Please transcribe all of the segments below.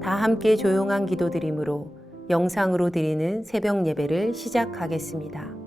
다 함께 조용한 기도드림으로 영상으로 드리는 새벽 예배를 시작하겠습니다.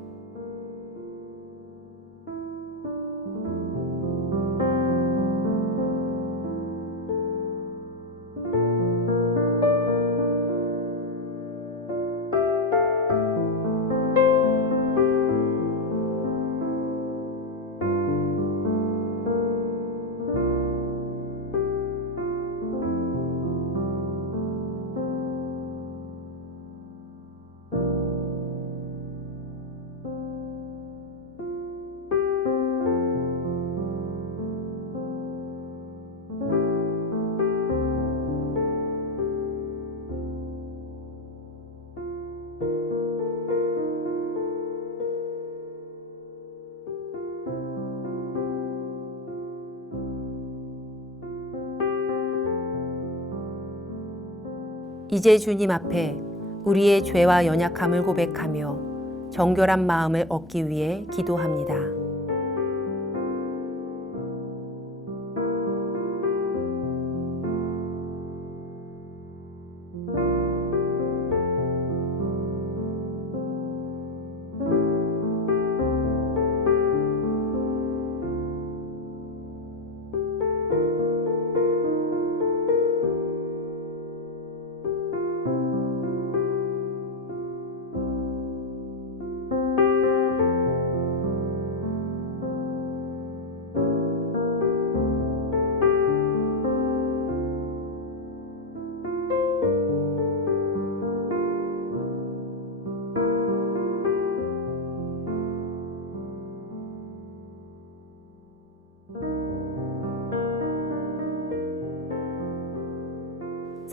이제 주님 앞에 우리의 죄와 연약함을 고백하며 정결한 마음을 얻기 위해 기도합니다.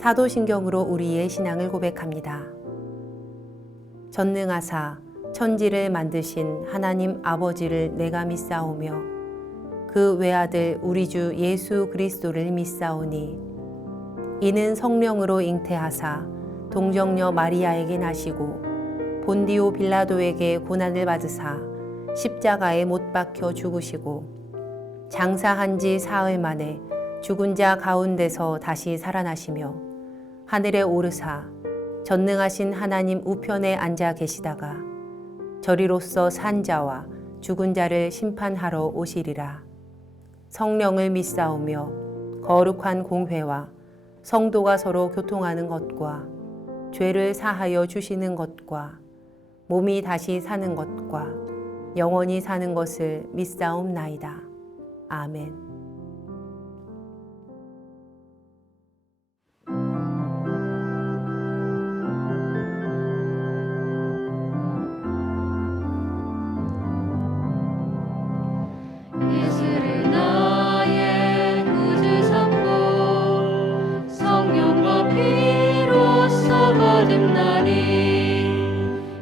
사도신경으로 우리의 신앙을 고백합니다. 전능하사 천지를 만드신 하나님 아버지를 내가 믿사오며 그 외아들 우리 주 예수 그리스도를 믿사오니 이는 성령으로 잉태하사 동정녀 마리아에게 나시고 본디오 빌라도에게 고난을 받으사 십자가에 못 박혀 죽으시고 장사한 지 사흘 만에 죽은 자 가운데서 다시 살아나시며 하늘에 오르사 전능하신 하나님 우편에 앉아 계시다가 저리로서 산 자와 죽은 자를 심판하러 오시리라. 성령을 믿사오며 거룩한 공회와 성도가 서로 교통하는 것과 죄를 사하여 주시는 것과 몸이 다시 사는 것과 영원히 사는 것을 믿사옵나이다. 아멘.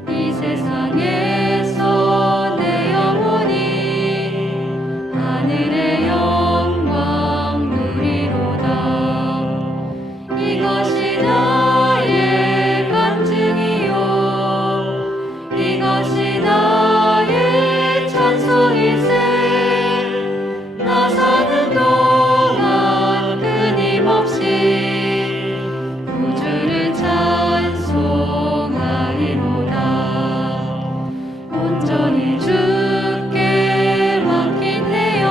이 세상에서 내 영혼이 하늘의 영광 누리로다. 이것이 나의 간증이요 이것이 나의 찬송이세. 나 사는 동안 끊임없이 구주를 찬송하리로다. 온전히 주께 맡긴 내영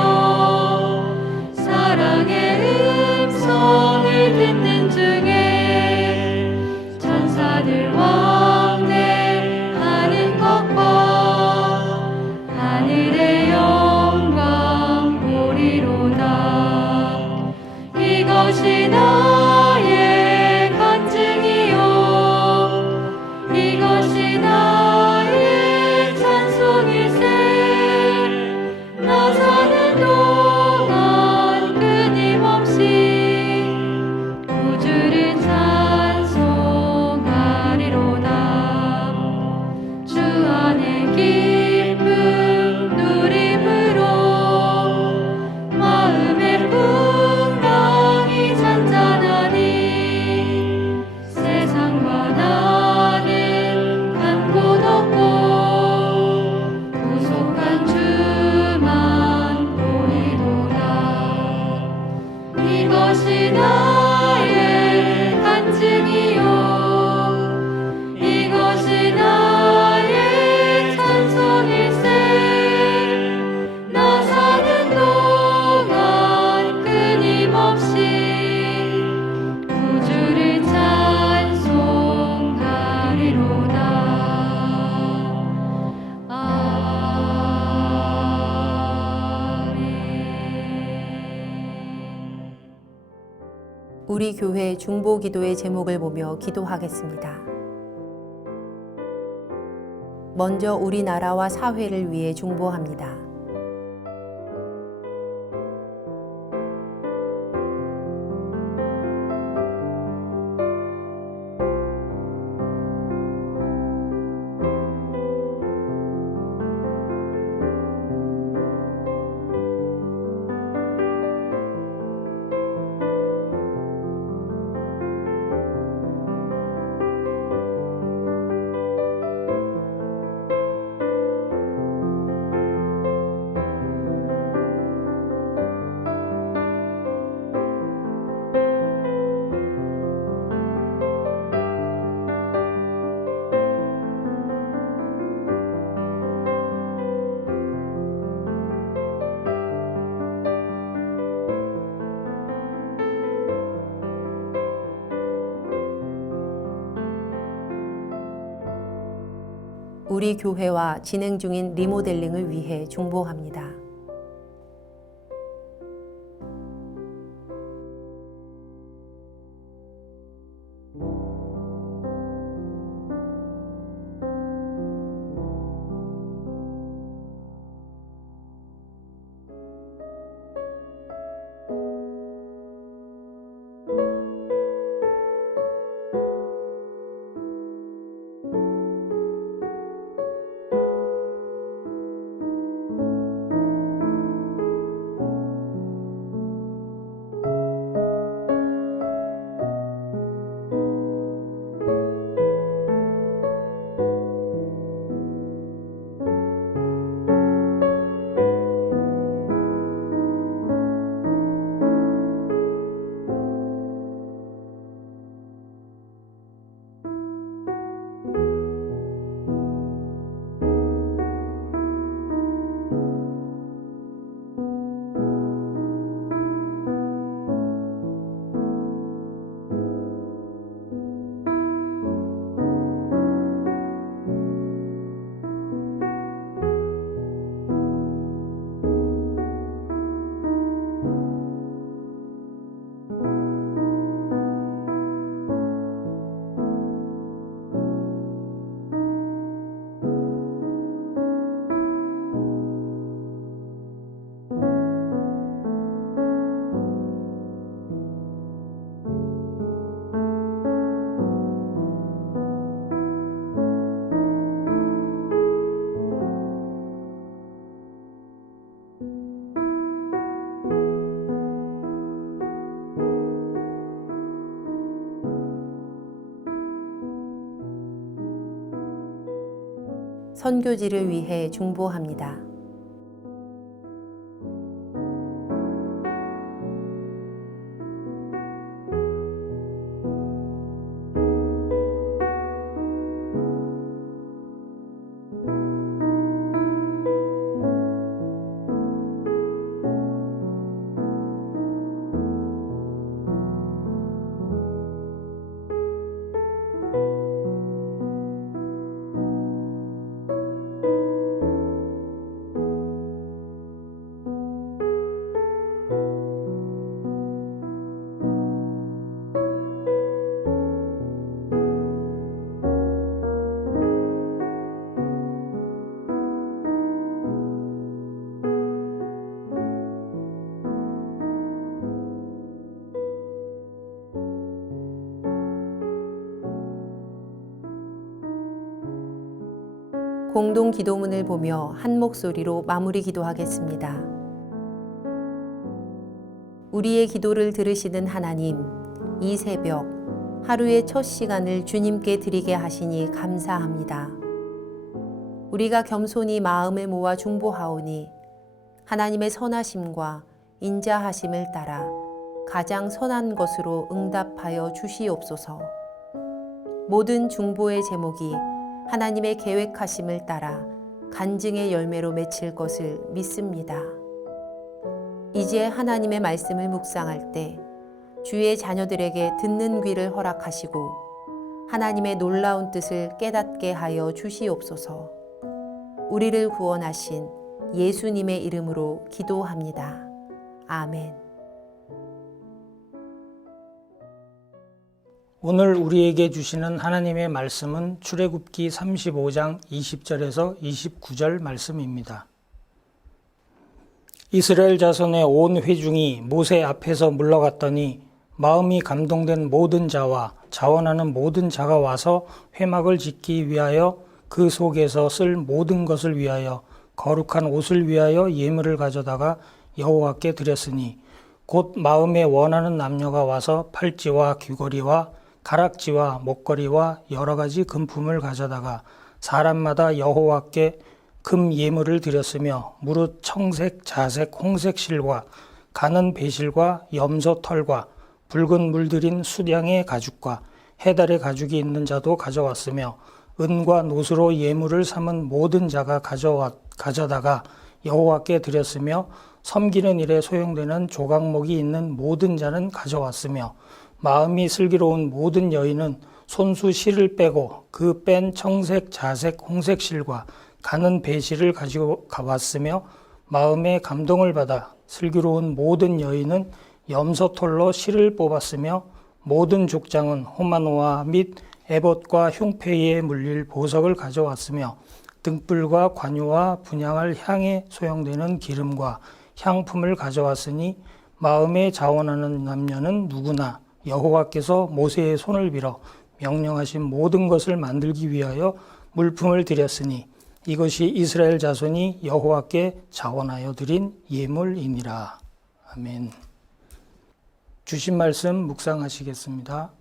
우리 교회 중보 기도의 제목을 보며 기도하겠습니다. 먼저 우리나라와 사회를 위해 중보합니다. 우리 교회와 진행 중인 리모델링을 위해 중보합니다. 선교지를 위해 중보합니다. 공동 기도문을 보며 한 목소리로 마무리 기도하겠습니다. 우리의 기도를 들으시는 하나님, 이 새벽 하루의 첫 시간을 주님께 드리게 하시니 감사합니다. 우리가 겸손히 마음을 모아 중보하오니 하나님의 선하심과 인자하심을 따라 가장 선한 것으로 응답하여 주시옵소서. 모든 중보의 제목이 하나님의 계획하심을 따라 간증의 열매로 맺힐 것을 믿습니다. 이제 하나님의 말씀을 묵상할 때 주의 자녀들에게 듣는 귀를 허락하시고 하나님의 놀라운 뜻을 깨닫게 하여 주시옵소서. 우리를 구원하신 예수님의 이름으로 기도합니다. 아멘. 오늘 우리에게 주시는 하나님의 말씀은 출애굽기 35장 20절에서 29절 말씀입니다. 이스라엘 자손의 온 회중이 모세 앞에서 물러갔더니 마음이 감동된 모든 자와 자원하는 모든 자가 와서 회막을 짓기 위하여 그 속에서 쓸 모든 것을 위하여 거룩한 옷을 위하여 예물을 가져다가 여호와께 드렸으니 곧 마음에 원하는 남녀가 와서 팔찌와 귀걸이와 가락지와 목걸이와 여러 가지 금품을 가져다가 사람마다 여호와께 금 예물을 드렸으며 무릇 청색, 자색, 홍색 실과 가는 배실과 염소 털과 붉은 물들인 수량의 가죽과 해달의 가죽이 있는 자도 가져왔으며 은과 노수로 예물을 삼은 모든 자가 가져다가 여호와께 드렸으며 섬기는 일에 소용되는 조각목이 있는 모든 자는 가져왔으며 마음이 슬기로운 모든 여인은 손수 실을 빼고 그 뺀 청색, 자색, 홍색 실과 가는 배실을 가지고 왔으며 마음에 감동을 받아 슬기로운 모든 여인은 염소털로 실을 뽑았으며 모든 족장은 호마노아 및 에봇과 흉패에 물릴 보석을 가져왔으며 등불과 관유와 분향할 향에 소용되는 기름과 향품을 가져왔으니 마음에 자원하는 남녀는 누구나 여호와께서 모세의 손을 빌어 명령하신 모든 것을 만들기 위하여 물품을 드렸으니 이것이 이스라엘 자손이 여호와께 자원하여 드린 예물이니라. 아멘. 주신 말씀 묵상하시겠습니다.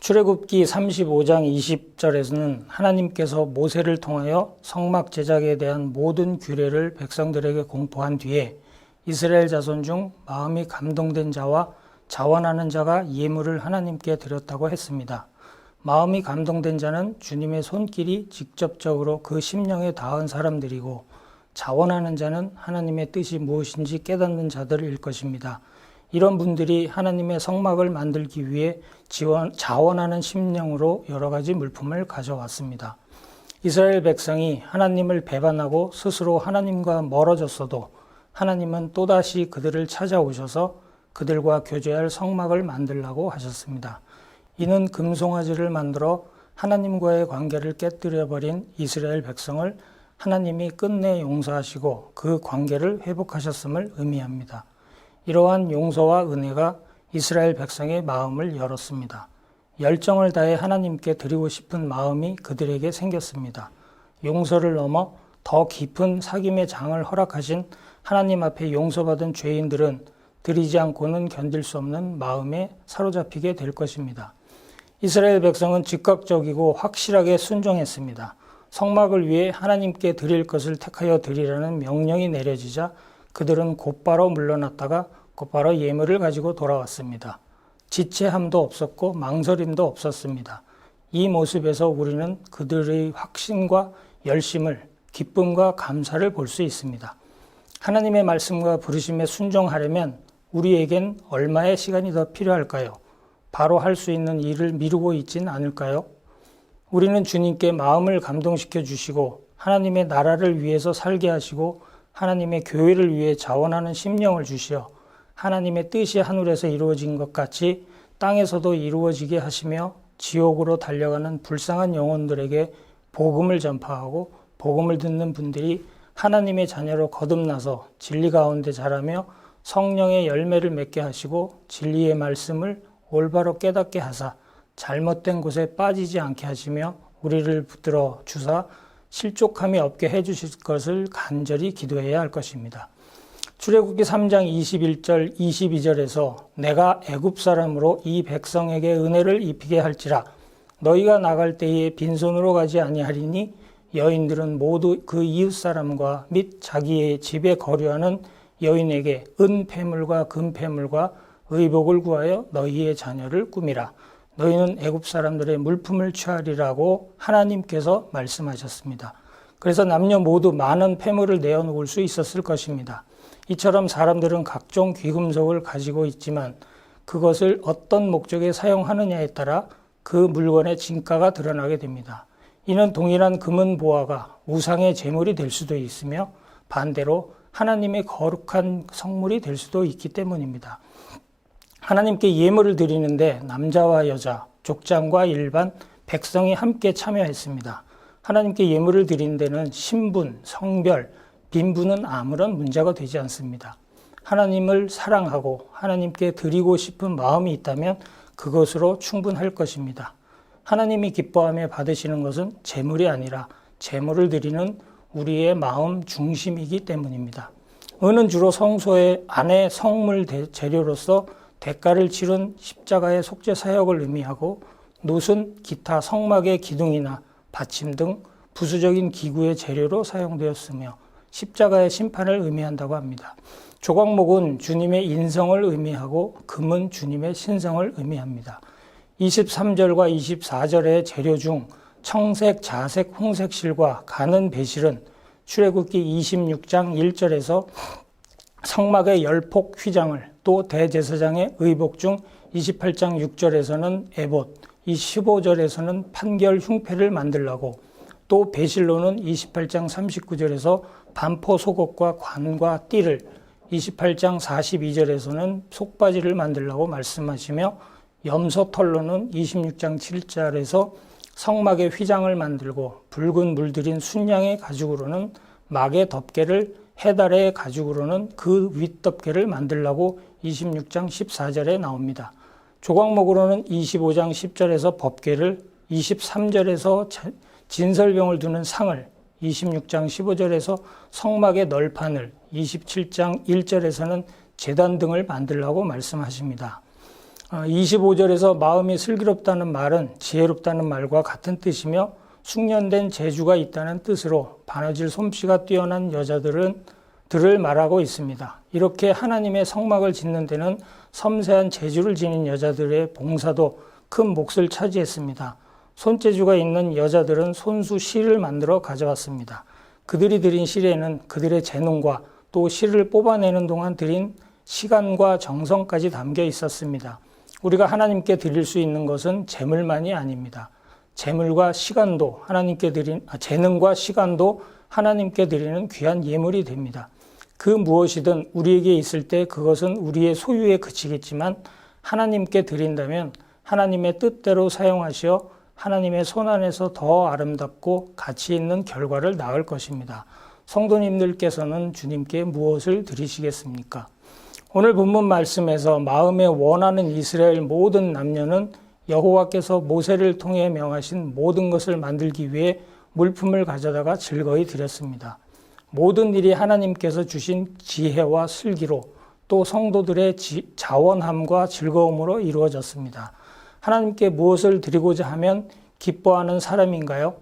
출애굽기 35장 20절에서는 하나님께서 모세를 통하여 성막 제작에 대한 모든 규례를 백성들에게 공포한 뒤에 이스라엘 자손 중 마음이 감동된 자와 자원하는 자가 예물을 하나님께 드렸다고 했습니다. 마음이 감동된 자는 주님의 손길이 직접적으로 그 심령에 닿은 사람들이고 자원하는 자는 하나님의 뜻이 무엇인지 깨닫는 자들일 것입니다. 이런 분들이 하나님의 성막을 만들기 위해 자원하는 심령으로 여러 가지 물품을 가져왔습니다. 이스라엘 백성이 하나님을 배반하고 스스로 하나님과 멀어졌어도 하나님은 또다시 그들을 찾아오셔서 그들과 교제할 성막을 만들라고 하셨습니다. 이는 금송아지를 만들어 하나님과의 관계를 깨뜨려버린 이스라엘 백성을 하나님이 끝내 용서하시고 그 관계를 회복하셨음을 의미합니다. 이러한 용서와 은혜가 이스라엘 백성의 마음을 열었습니다. 열정을 다해 하나님께 드리고 싶은 마음이 그들에게 생겼습니다. 용서를 넘어 더 깊은 사귐의 장을 허락하신 하나님 앞에 용서받은 죄인들은 드리지 않고는 견딜 수 없는 마음에 사로잡히게 될 것입니다. 이스라엘 백성은 즉각적이고 확실하게 순종했습니다. 성막을 위해 하나님께 드릴 것을 택하여 드리라는 명령이 내려지자 그들은 곧바로 물러났다가 곧바로 예물을 가지고 돌아왔습니다. 지체함도 없었고 망설임도 없었습니다. 이 모습에서 우리는 그들의 확신과 열심을, 기쁨과 감사를 볼 수 있습니다. 하나님의 말씀과 부르심에 순종하려면 우리에겐 얼마의 시간이 더 필요할까요? 바로 할 수 있는 일을 미루고 있진 않을까요? 우리는 주님께 마음을 감동시켜 주시고 하나님의 나라를 위해서 살게 하시고 하나님의 교회를 위해 자원하는 심령을 주시어 하나님의 뜻이 하늘에서 이루어진 것 같이 땅에서도 이루어지게 하시며 지옥으로 달려가는 불쌍한 영혼들에게 복음을 전파하고 복음을 듣는 분들이 하나님의 자녀로 거듭나서 진리 가운데 자라며 성령의 열매를 맺게 하시고 진리의 말씀을 올바로 깨닫게 하사 잘못된 곳에 빠지지 않게 하시며 우리를 붙들어 주사 실족함이 없게 해주실 것을 간절히 기도해야 할 것입니다. 출애굽기 3장 21절 22절에서 내가 애굽 사람으로 이 백성에게 은혜를 입히게 할지라 너희가 나갈 때에 빈손으로 가지 아니하리니 여인들은 모두 그 이웃 사람과 및 자기의 집에 거류하는 여인에게 은폐물과 금폐물과 의복을 구하여 너희의 자녀를 꾸미라. 너희는 애굽 사람들의 물품을 취하리라고 하나님께서 말씀하셨습니다. 그래서 남녀 모두 많은 폐물을 내어놓을 수 있었을 것입니다. 이처럼 사람들은 각종 귀금속을 가지고 있지만 그것을 어떤 목적에 사용하느냐에 따라 그 물건의 진가가 드러나게 됩니다. 이는 동일한 금은 보화가 우상의 제물이 될 수도 있으며 반대로 하나님의 거룩한 성물이 될 수도 있기 때문입니다. 하나님께 예물을 드리는데 남자와 여자, 족장과 일반 백성이 함께 참여했습니다. 하나님께 예물을 드리는 데는 신분, 성별, 빈부는 아무런 문제가 되지 않습니다. 하나님을 사랑하고 하나님께 드리고 싶은 마음이 있다면 그것으로 충분할 것입니다. 하나님이 기뻐하며 받으시는 것은 재물이 아니라 재물을 드리는 우리의 마음 중심이기 때문입니다. 은은 주로 성소의 안에 성물 재료로서 대가를 치른 십자가의 속죄 사역을 의미하고 놋은 기타 성막의 기둥이나 받침 등 부수적인 기구의 재료로 사용되었으며 십자가의 심판을 의미한다고 합니다. 조각목은 주님의 인성을 의미하고 금은 주님의 신성을 의미합니다. 23절과 24절의 재료 중 청색, 자색, 홍색 실과 가는 배실은 출애굽기 26장 1절에서 성막의 열폭 휘장을 또 대제사장의 의복 중 28장 6절에서는 에봇, 15절에서는 판결 흉패를 만들라고 또 배실로는 28장 39절에서 반포 속옷과 관과 띠를 28장 42절에서는 속바지를 만들라고 말씀하시며 염소털로는 26장 7절에서 성막의 휘장을 만들고 붉은 물들인 순양의 가죽으로는 막의 덮개를 해달의 가죽으로는 그 윗덮개를 만들라고 26장 14절에 나옵니다. 조각목으로는 25장 10절에서 법궤를 23절에서 진설병을 두는 상을 26장 15절에서 성막의 널판을 27장 1절에서는 제단 등을 만들라고 말씀하십니다. 25절에서 마음이 슬기롭다는 말은 지혜롭다는 말과 같은 뜻이며 숙련된 재주가 있다는 뜻으로 바느질 솜씨가 뛰어난 여자들을 말하고 있습니다. 이렇게 하나님의 성막을 짓는 데는 섬세한 재주를 지닌 여자들의 봉사도 큰 몫을 차지했습니다. 손재주가 있는 여자들은 손수 실을 만들어 가져왔습니다. 그들이 드린 실에는 그들의 재능과 또 실을 뽑아내는 동안 들인 시간과 정성까지 담겨 있었습니다. 우리가 하나님께 드릴 수 있는 것은 재물만이 아닙니다. 재물과 시간도 재능과 시간도 하나님께 드리는 귀한 예물이 됩니다. 그 무엇이든 우리에게 있을 때 그것은 우리의 소유에 그치겠지만 하나님께 드린다면 하나님의 뜻대로 사용하시어 하나님의 손안에서 더 아름답고 가치 있는 결과를 낳을 것입니다. 성도님들께서는 주님께 무엇을 드리시겠습니까? 오늘 본문 말씀에서 마음에 원하는 이스라엘 모든 남녀는 여호와께서 모세를 통해 명하신 모든 것을 만들기 위해 물품을 가져다가 즐거이 드렸습니다. 모든 일이 하나님께서 주신 지혜와 슬기로 또 성도들의 자원함과 즐거움으로 이루어졌습니다. 하나님께 무엇을 드리고자 하면 기뻐하는 사람인가요?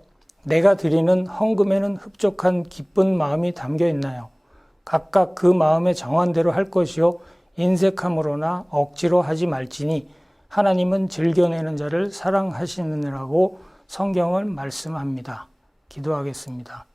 내가 드리는 헌금에는 흡족한 기쁜 마음이 담겨 있나요? 각각 그 마음의 정한대로 할 것이요 인색함으로나 억지로 하지 말지니 하나님은 즐겨내는 자를 사랑하시느라고 성경은 말씀합니다. 기도하겠습니다.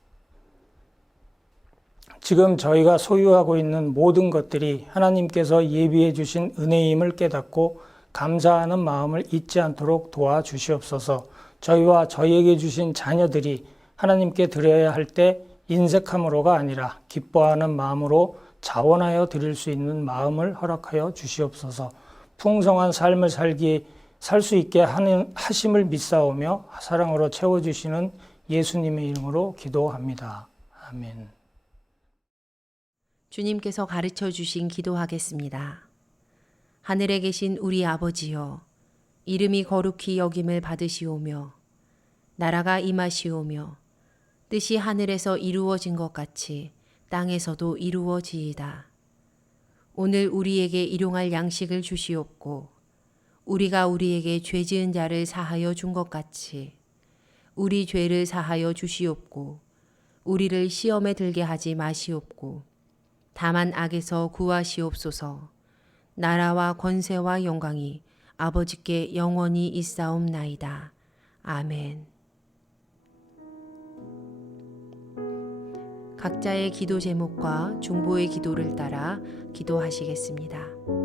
지금 저희가 소유하고 있는 모든 것들이 하나님께서 예비해 주신 은혜임을 깨닫고 감사하는 마음을 잊지 않도록 도와주시옵소서. 저희와 저희에게 주신 자녀들이 하나님께 드려야 할 때 인색함으로가 아니라 기뻐하는 마음으로 자원하여 드릴 수 있는 마음을 허락하여 주시옵소서. 풍성한 삶을 살 수 있게 하심을 믿사오며 사랑으로 채워주시는 예수님의 이름으로 기도합니다. 아멘. 주님께서 가르쳐 주신 기도하겠습니다. 하늘에 계신 우리 아버지여, 이름이 거룩히 여김을 받으시오며 나라가 임하시오며 뜻이 하늘에서 이루어진 것 같이 땅에서도 이루어지이다. 오늘 우리에게 일용할 양식을 주시옵고 우리가 우리에게 죄 지은 자를 사하여 준 것 같이 우리 죄를 사하여 주시옵고 우리를 시험에 들게 하지 마시옵고 다만 악에서 구하시옵소서. 나라와 권세와 영광이 아버지께 영원히 있사옵나이다. 아멘. 각자의 기도 제목과 중보의 기도를 따라 기도하시겠습니다.